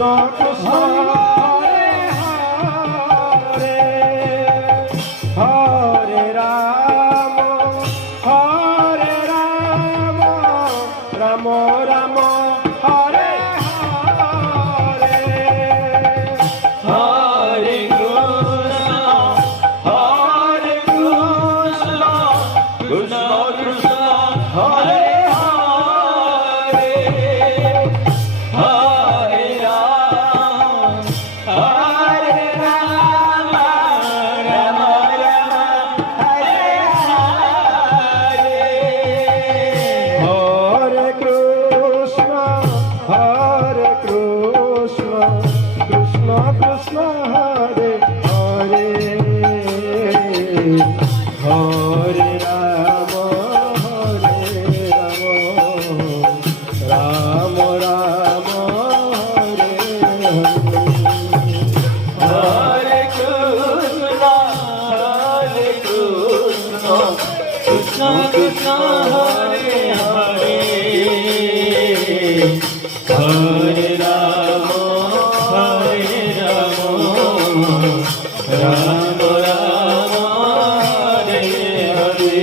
Krishna Hare Hare Hare Ram Ram Ram Hare Hare Hare Krishna Krishna Krishna Hare Hare Hare Ram Ram Ram Hare Hare Hare Krishna Krishna Krishna Hare Hare Hare Ram Ram Ram Hare Hare Hare Krishna, Krishna Krishna, Hare Hare, Hare Rama, Rama Rama, Hare Hare.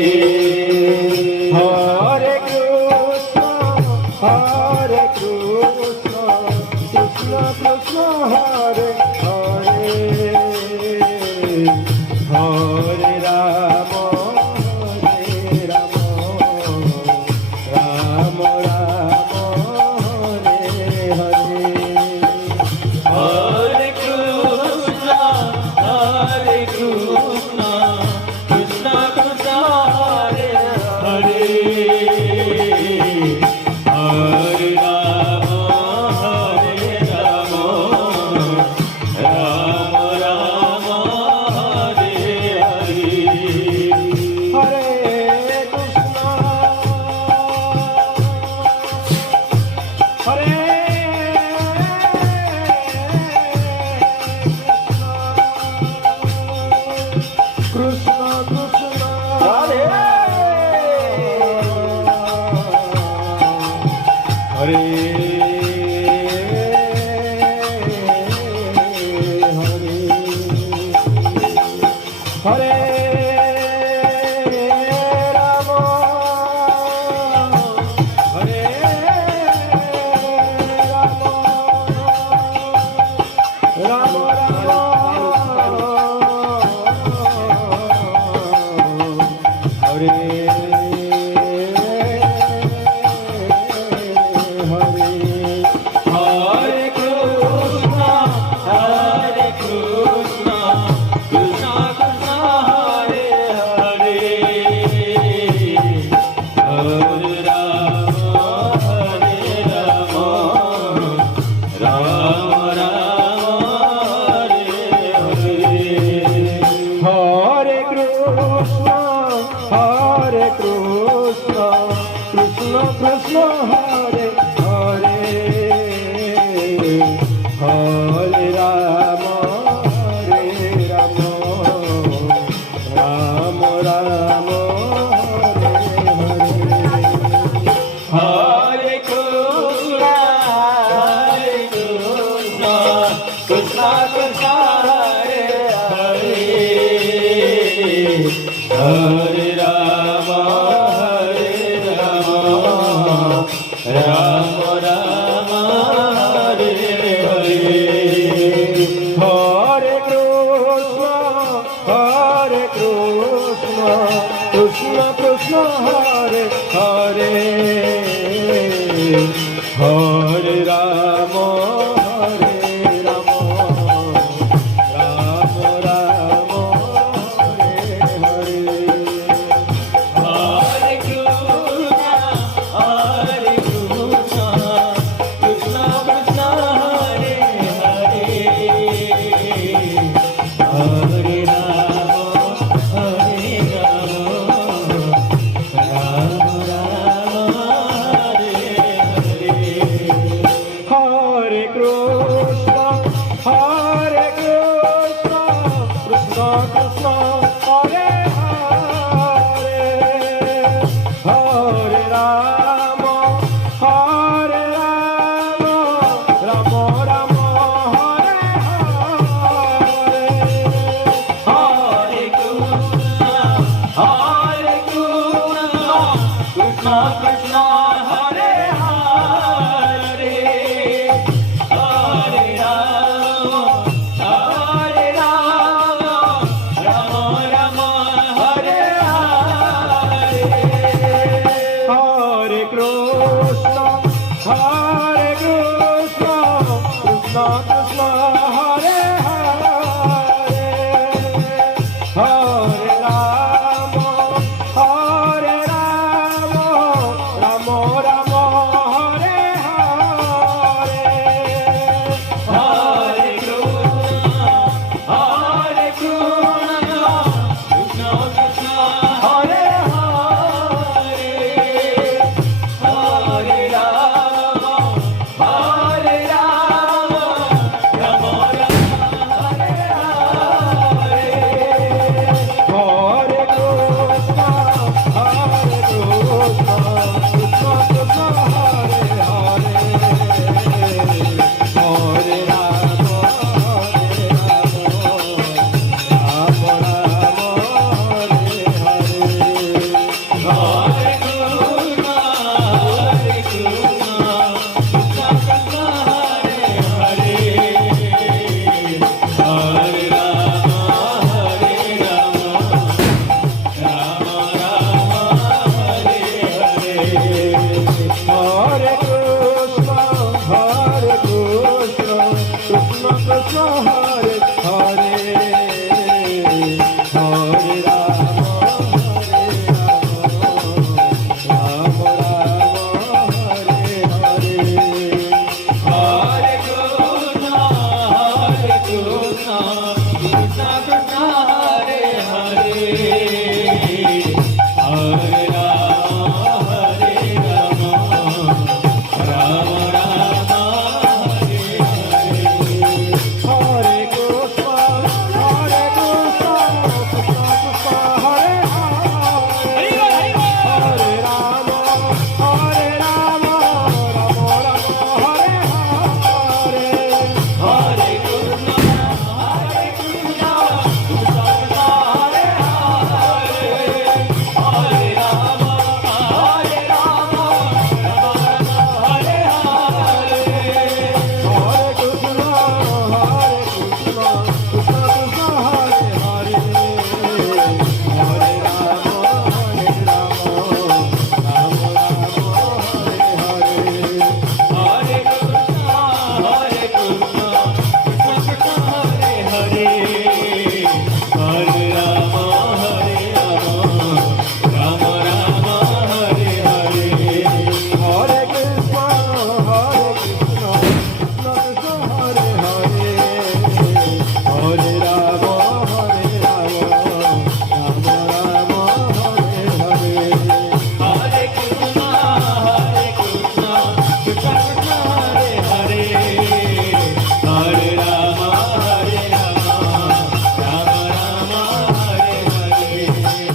Hare Krishna Krishna Krishna Hare Hare Hare Ram Ram Ram Hare Hare Hare Krishna, Krishna Krishna, Hare Hare, Hare Rama, Rama Rama, Hare Hare. Hare Krishna Hare Krishna Krishna Hare Hare Hare Ram Hare Ram Hare Hare Krishna, Krishna Krishna, Hare Hare, Hare Rama, Rama Rama, Hare Hare. Hare Krishna Krishna Krishna Hare Hare Hare Ram Ram Ram Ram Hare Hare Hare Krishna, Krishna Krishna, Hare Hare, Hare Rama, Rama Rama, Hare Hare. Hare Krishna Krishna Krishna Hare Hare Hare Ram Ram Ram Hare Hare Hare Krishna, Krishna Krishna, Hare Hare, Hare Rama, Rama Rama, Hare Hare. Krishna Krishna